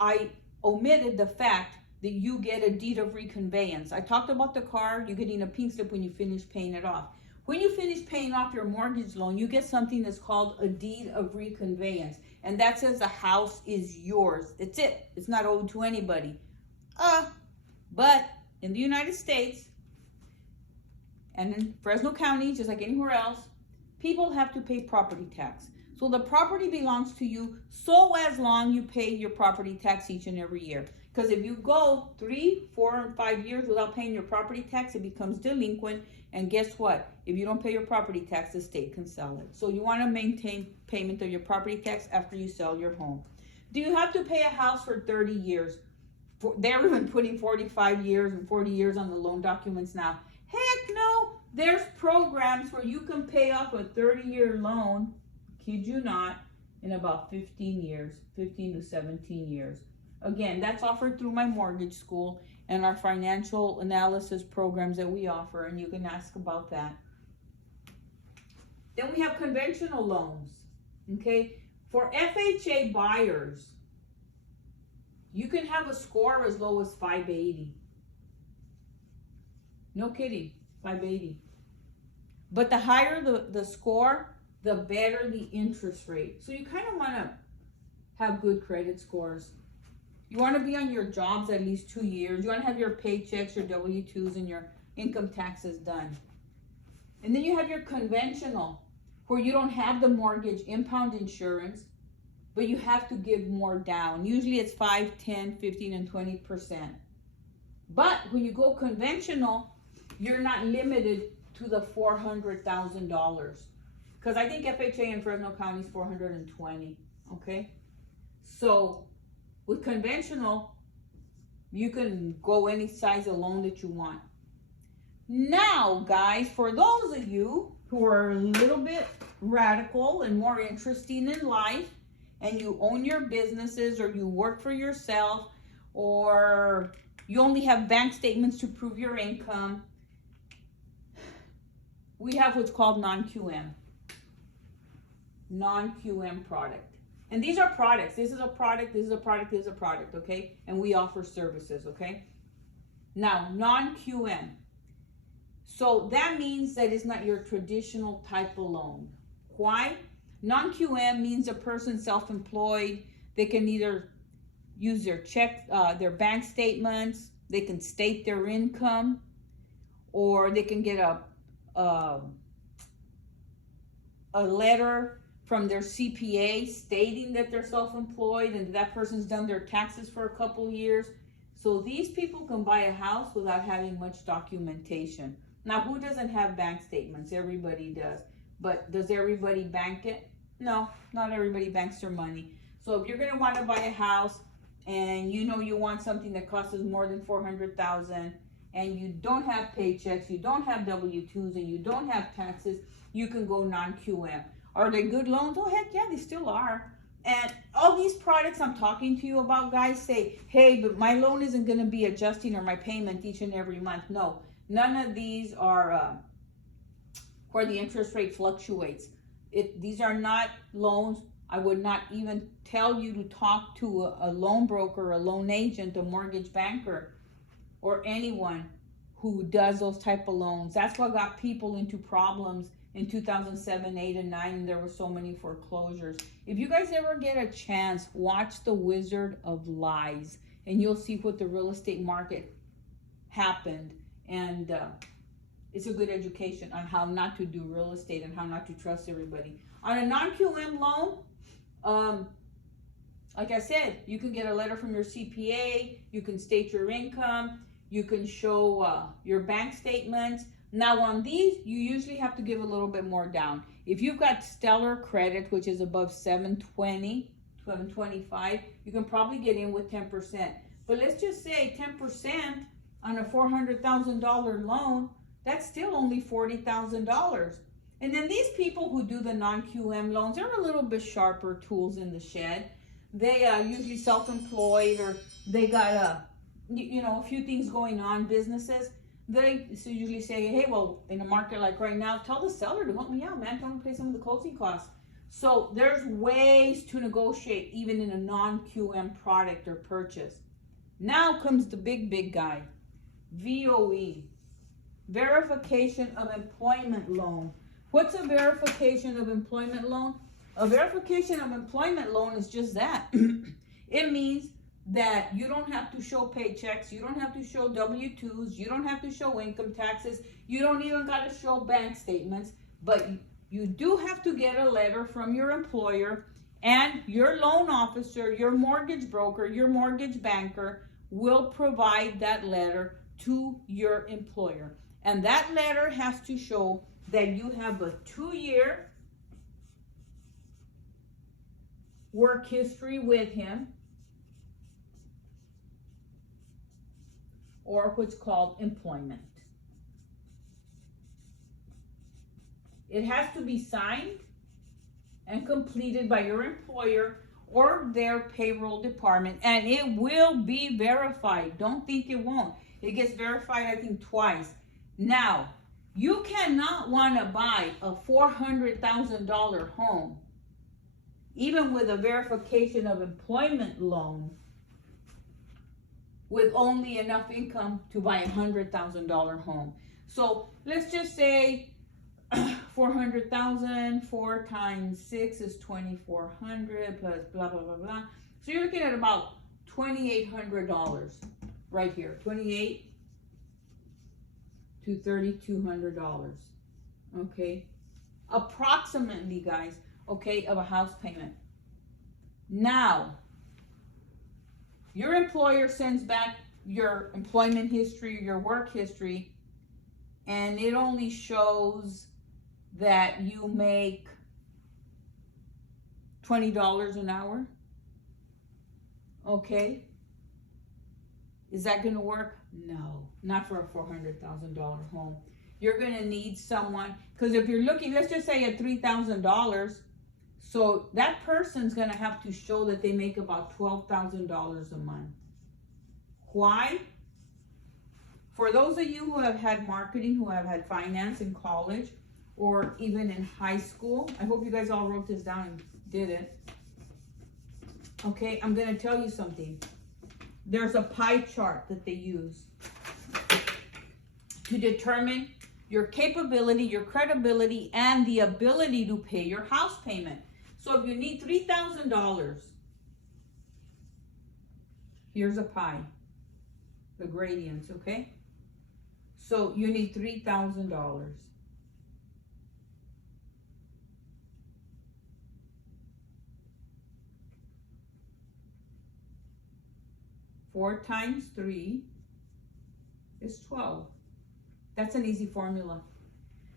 I omitted the fact that you get a deed of reconveyance. I talked about the car, you're getting a pink slip when you finish paying it off. When you finish paying off your mortgage loan, you get something that's called a deed of reconveyance. And that says the house is yours. That's it. It's not owed to anybody. But in the United States and in Fresno County, just like anywhere else, people have to pay property tax. So the property belongs to you so as long you pay your property tax each and every year. Because if you go 3, 4, and 5 years without paying your property tax, it becomes delinquent. And guess what? If you don't pay your property tax, the state can sell it. So you want to maintain payment of your property tax after you sell your home. Do you have to pay a house for 30 years? They're even putting 45 years and 40 years on the loan documents now. Heck no! There's programs where you can pay off a 30-year loan, kid you not, in about 15 years, 15 to 17 years. Again, that's offered through my mortgage school and our financial analysis programs that we offer, and you can ask about that. Then we have conventional loans, okay? For FHA buyers, you can have a score as low as 580. No kidding, 580. But the higher the score, the better the interest rate. So you kind of want to have good credit scores. You want to be on your jobs at least 2 years. You want to have your paychecks, your W-2s, and your income taxes done. And then you have your conventional, where you don't have the mortgage impound insurance, but you have to give more down. Usually it's 5, 10, 15, and 20%. But when you go conventional, you're not limited to the $400,000. Because I think FHA in Fresno County is 420, okay? So with conventional, you can go any size of loan that you want. Now, guys, for those of you who are a little bit radical and more interesting in life, and you own your businesses, or you work for yourself, or you only have bank statements to prove your income, we have what's called non-QM. Non-QM product. And these are products. This is a product, this is a product, this is a product, okay? And we offer services, okay? Now, non-QM. So that means that it's not your traditional type of loan. Why? Non-QM means a person self-employed. They can either use their check, their bank statements, they can state their income, or they can get a letter from their CPA stating that they're self-employed and that person's done their taxes for a couple of years. So these people can buy a house without having much documentation. Now, who doesn't have bank statements? Everybody does. But does everybody bank it? No, not everybody banks their money. So if you're going to want to buy a house and you know you want something that costs more than $400,000 and you don't have paychecks, you don't have W-2s, and you don't have taxes, you can go non-QM. Are they good loans? Oh, heck yeah, they still are. And all these products I'm talking to you about, guys, say, hey, but my loan isn't going to be adjusting, or my payment each and every month. No, none of these are where the interest rate fluctuates. These are not loans. I would not even tell you to talk to a loan broker, a loan agent, a mortgage banker, or anyone who does those type of loans. That's what got people into problems in 2007, 8, and 9, and there were so many foreclosures. If you guys ever get a chance, watch The Wizard of Lies. and you'll see what the real estate market happened. And it's a good education on how not to do real estate and how not to trust everybody. On a non-QM loan, like I said, you can get a letter from your CPA, you can state your income, you can show your bank statements. Now on these, you usually have to give a little bit more down. If you've got stellar credit, which is above 720, 725, you can probably get in with 10%. But let's just say 10% on a $400,000 loan, that's still only $40,000. And then these people who do the non-QM loans, they're a little bit sharper tools in the shed. They are usually self-employed, or they got a few things going on, businesses. They usually say, hey, well, in a market like right now, tell the seller to help me out, man. Tell them to pay some of the closing costs. So there's ways to negotiate even in a non-QM product or purchase. Now comes the big guy, VOE, verification of employment loan. What's a verification of employment loan? A verification of employment loan is just that. It means that you don't have to show paychecks, you don't have to show W-2s, you don't have to show income taxes, you don't even got to show bank statements, but you do have to get a letter from your employer, and your loan officer, your mortgage broker, your mortgage banker will provide that letter to your employer. And that letter has to show that you have a 2-year work history with him, or what's called employment. It has to be signed and completed by your employer or their payroll department, and it will be verified. Don't think it won't. It gets verified, I think, twice. Now, you cannot want to buy a $400,000 home, even with a verification of employment loan, with only enough income to buy a $100,000 home. So let's just say 400,000, 4 times 6 is 2,400 plus blah, blah, blah, blah. So you're looking at about $2,800 right here, $2,800 to $3,200, okay? Approximately, guys, okay, of a house payment. Now, your employer sends back your employment history, your work history, and it only shows that you make $20 an hour. Okay. Is that going to work? No, not for a $400,000 home. You're going to need someone, because if you're looking, let's just say at $3,000, so that person's going to have to show that they make about $12,000 a month. Why? For those of you who have had marketing, who have had finance in college, or even in high school, I hope you guys all wrote this down and did it. Okay, I'm going to tell you something. There's a pie chart that they use to determine your capability, your credibility, and the ability to pay your house payment. So if you need $3,000, here's a pie, the gradients, okay? So you need $3,000. Four times 3 is 12. That's an easy formula.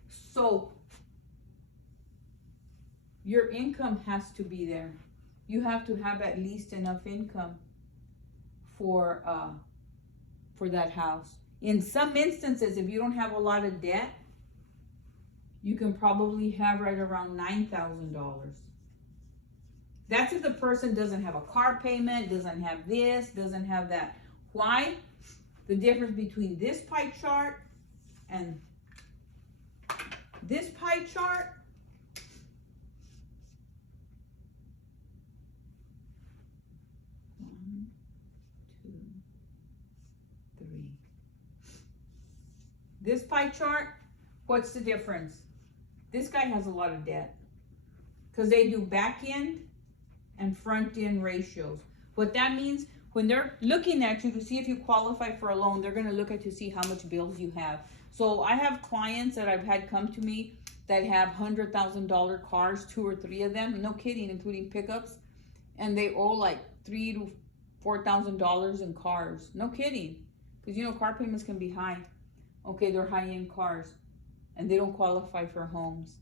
So your income has to be there. You have to have at least enough income for that house. In some instances, if you don't have a lot of debt, you can probably have right around $9,000. That's if the person doesn't have a car payment, doesn't have this, doesn't have that. Why? The difference between this pie chart and this pie chart . 1, 2, 3. This pie chart, what's the difference? This guy has a lot of debt because they do back end and front end ratios. What that means, when they're looking at you to see if you qualify for a loan, they're going to look at to see how much bills you have. So I have clients that I've had come to me that have $100,000 cars, 2 or 3 of them, no kidding, including pickups, and they owe like $3,000 to $4,000 in cars, no kidding, because you know car payments can be high. Okay, they're high-end cars, and they don't qualify for homes.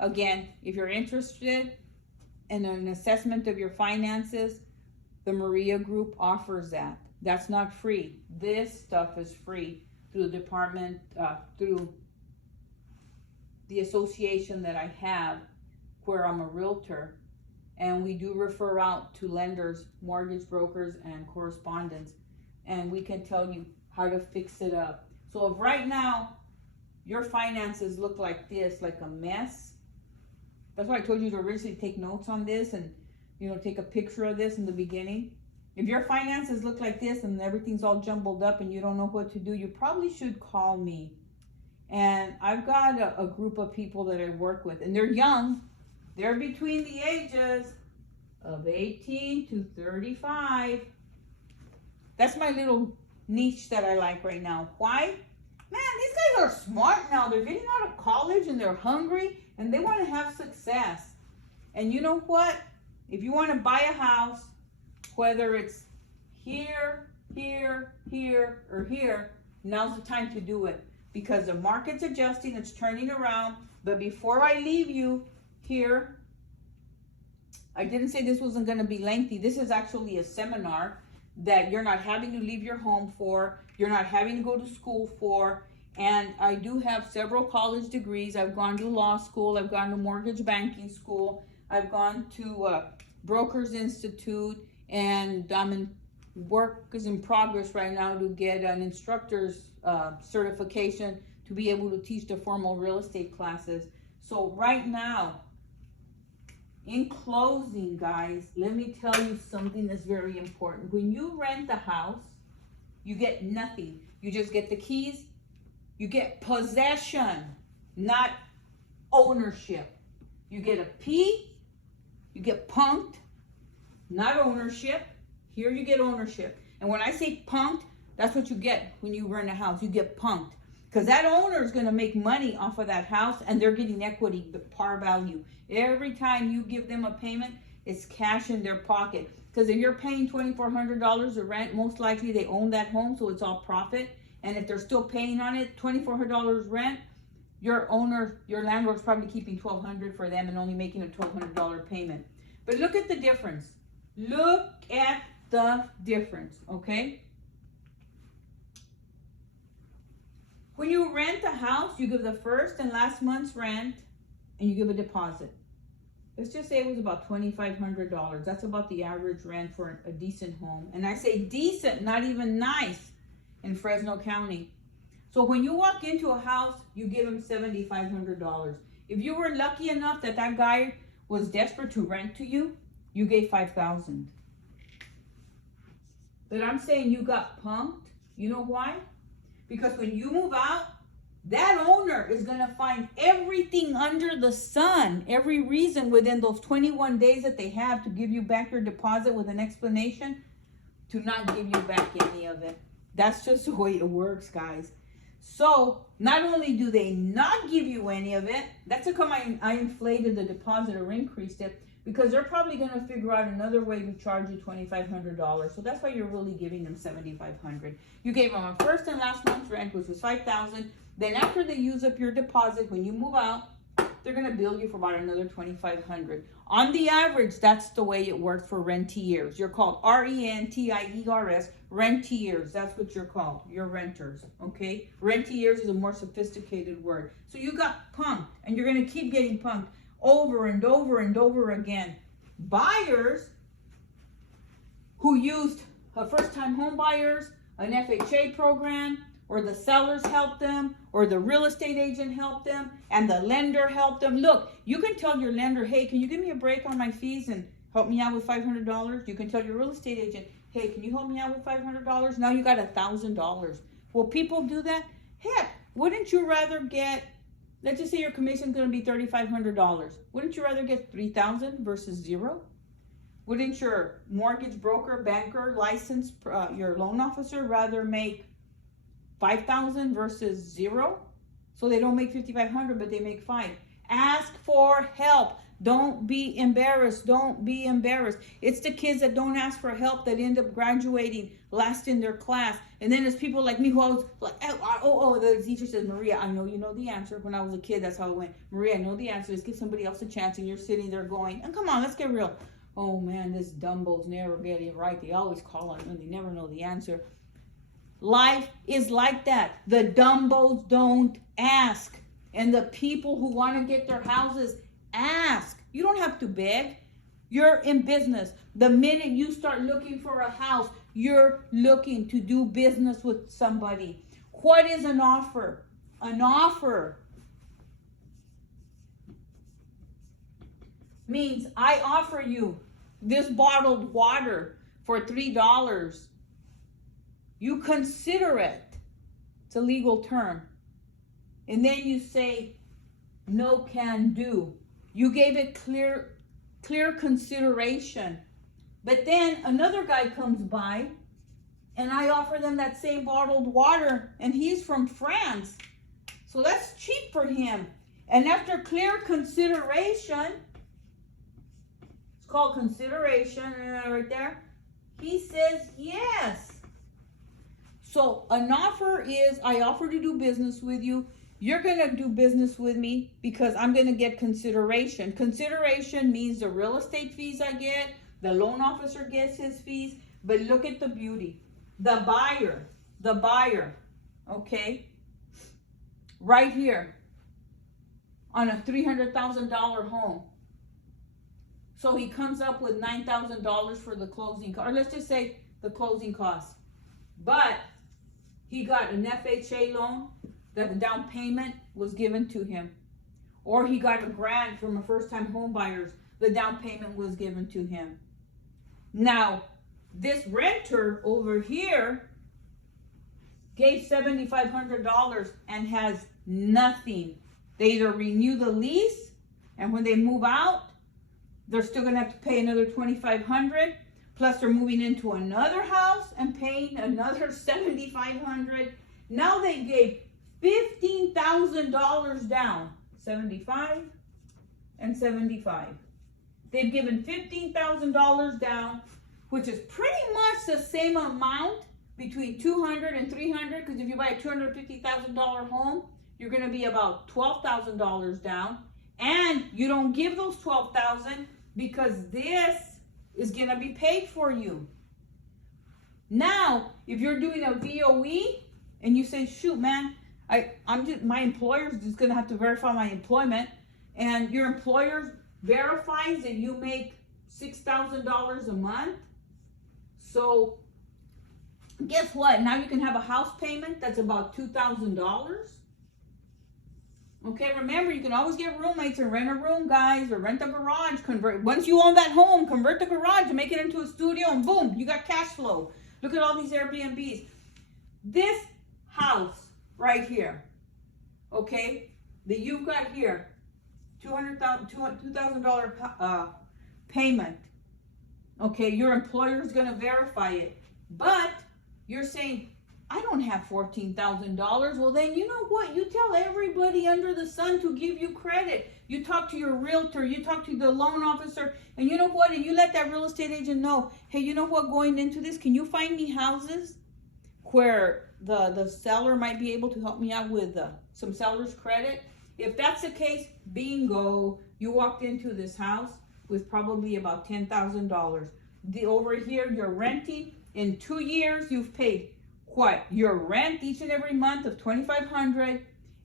Again, if you're interested in an assessment of your finances, the Maria Group offers that. That's not free. This stuff is free through the department, through the association that I have where I'm a realtor. And we do refer out to lenders, mortgage brokers, and correspondents. And we can tell you how to fix it up. So if right now your finances look like this, like a mess, that's why I told you to originally take notes on this and, you know, take a picture of this in the beginning. If your finances look like this and everything's all jumbled up and you don't know what to do, you probably should call me. And I've got a group of people that I work with, and they're young. They're between the ages of 18 to 35. That's my little niche that I like right now. Why? Man, these guys are smart now. They're getting out of college and they're hungry and they want to have success. And you know what? If you want to buy a house, whether it's here, here, here, or here, now's the time to do it. Because the market's adjusting, it's turning around. But before I leave you here, I didn't say this wasn't going to be lengthy. This is actually a seminar that you're not having to leave your home for. You're not having to go to school for. And I do have several college degrees. I've gone to law school. I've gone to mortgage banking school. I've gone to Brokers Institute. And I'm in work is in progress right now to get an instructor's certification to be able to teach the formal real estate classes. So right now, in closing, guys, let me tell you something that's very important. When you rent a house, you get nothing. You just get the keys. You get possession, not ownership. You get a P, you get punked, not ownership. Here you get ownership. And when I say punked, that's what you get when you rent a house. You get punked. Because that owner is going to make money off of that house, and they're getting equity, the par value. Every time you give them a payment, it's cash in their pocket. Because if you're paying $2,400 of rent, most likely they own that home, so it's all profit. And if they're still paying on it, $2,400 rent, your owner, your landlord's probably keeping $1,200 for them and only making a $1,200 payment. But look at the difference. Look at the difference, okay? When you rent a house, you give the first and last month's rent and you give a deposit. Let's just say it was about $2,500. That's about the average rent for a decent home. And I say decent, not even nice in Fresno County. So when you walk into a house, you give them $7,500. If you were lucky enough that that guy was desperate to rent to you, you gave $5,000. But I'm saying you got punked. You know why? Because when you move out, that owner is going to find everything under the sun, every reason within those 21 days that they have to give you back your deposit with an explanation to not give you back any of it. That's just the way it works, guys. So not only do they not give you any of it, that's how come I inflated the deposit or increased it, because they're probably going to figure out another way to charge you $2,500. So that's why you're really giving them $7,500. You gave them a first and last month's rent, which was $5,000. Then after they use up your deposit, when you move out, they're going to bill you for about another $2,500. On the average, that's the way it works for rentiers. You're called R-E-N-T-I-E-R-S, rentiers. That's what you're called. You're renters, okay? Rentiers is a more sophisticated word. So you got punked, and you're going to keep getting punked over and over and over again. Buyers who used first-time home buyers, an FHA program, or the sellers helped them, or the real estate agent helped them, and the lender helped them. Look, you can tell your lender, hey, can you give me a break on my fees and help me out with $500? You can tell your real estate agent, hey, can you help me out with $500? Now you got $1,000. Will people do that? Heck, wouldn't you rather get, let's just say your commission is going to be $3,500. Wouldn't you rather get $3,000 versus zero? Wouldn't your mortgage broker, banker, licensed, your loan officer rather make 5,000 versus 0? So they don't make 5,500, but they make 5. Ask for help. Don't be embarrassed. Don't be embarrassed. It's the kids that don't ask for help that end up graduating last in their class. And then there's people like me who always like, the teacher says, Maria, I know you know the answer. When I was a kid, that's how it went. Maria, I know the answer. Let's give somebody else a chance. And you're sitting there going, and come on, let's get real. Oh man, this Dumbos never get it right. They always call on you and they never know the answer. Life is like that. The Dumbos don't ask. And the people who want to get their houses ask. You don't have to beg. You're in business. The minute you start looking for a house, you're looking to do business with somebody. What is an offer? An offer means I offer you this bottled water for $3. You consider it. It's a legal term. And then you say, no can do. You gave it clear consideration. But then another guy comes by and I offer them that same bottled water and he's from France. So that's cheap for him. And after clear consideration, it's called consideration right there, he says yes. So an offer is, I offer to do business with you. You're going to do business with me because I'm going to get consideration. Consideration means the real estate fees I get, the loan officer gets his fees, but look at the beauty. The buyer, okay, right here on a $300,000 home. So he comes up with $9,000 for the closing cost, or let's just say the closing costs. But he got an FHA loan that the down payment was given to him. Or he got a grant from a first-time home buyers, the down payment was given to him. Now, this renter over here gave $7,500 and has nothing. They either renew the lease, and when they move out, they're still gonna have to pay another $2,500, plus they're moving into another house and paying another $7,500. Now they gave $15,000 down, 75 and 75. They've given $15,000 down, which is pretty much the same amount between 200 and 300, because if you buy a $250,000 home, you're going to be about $12,000 down, and you don't give those $12,000 because this is going to be paid for you. Now, if you're doing a VOE and you say, shoot, man, my employer's just going to have to verify my employment, and your employer verifies that you make $6,000 a month. So guess what? Now you can have a house payment that's about $2,000. Okay, remember, you can always get roommates and rent a room, guys, or rent a garage. Once you own that home, convert the garage and make it into a studio, and boom, you got cash flow. Look at all these Airbnbs. This house right here, okay, that you've got here, $2,000 payment. Okay, your employer is going to verify it, but you're saying, I don't have $14,000. Well, then you know what? You tell everybody under the sun to give you credit. You talk to your realtor, you talk to the loan officer, and you know what? And you let that real estate agent know, hey, you know what? Going into this, can you find me houses where the seller might be able to help me out with some seller's credit? If that's the case, bingo, you walked into this house with probably about $10,000. Over here, you're renting. In 2 years, you've paid what? Your rent each and every month of $2,500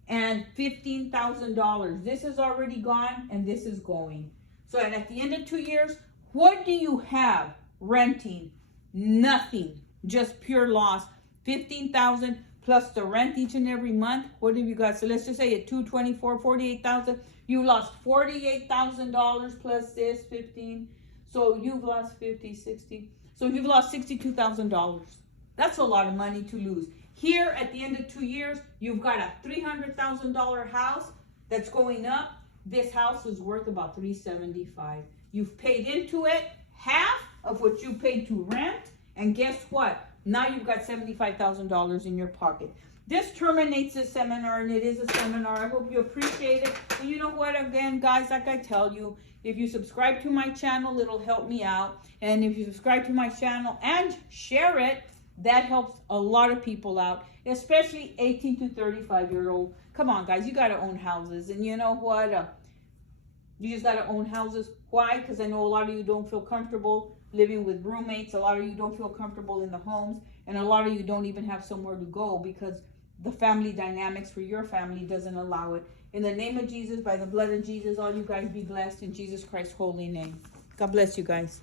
and $15,000. This is already gone and this is going. So, and at the end of 2 years, what do you have renting? Nothing, just pure loss. $15,000 plus the rent each and every month. What have you got? So let's just say at 224, $48,000. You lost $48,000 plus this 15. So you've lost 50, 60. So you've lost $62,000. That's a lot of money to lose. Here at the end of 2 years, you've got a $300,000 house that's going up. This house is worth about $375,000. You've paid into it half of what you paid to rent, and guess what? Now you've got $75,000 in your pocket. This terminates this seminar, and it is a seminar. I hope you appreciate it. And you know what, again, guys, like I tell you, if you subscribe to my channel, it'll help me out. And if you subscribe to my channel and share it, that helps a lot of people out, especially 18 to 35-year-old. Come on, guys, you got to own houses. And you know what? You just got to own houses. Why? Because I know a lot of you don't feel comfortable living with roommates. A lot of you don't feel comfortable in the homes. And a lot of you don't even have somewhere to go because the family dynamics for your family doesn't allow it. In the name of Jesus, by the blood of Jesus, all you guys be blessed in Jesus Christ's holy name. God bless you guys.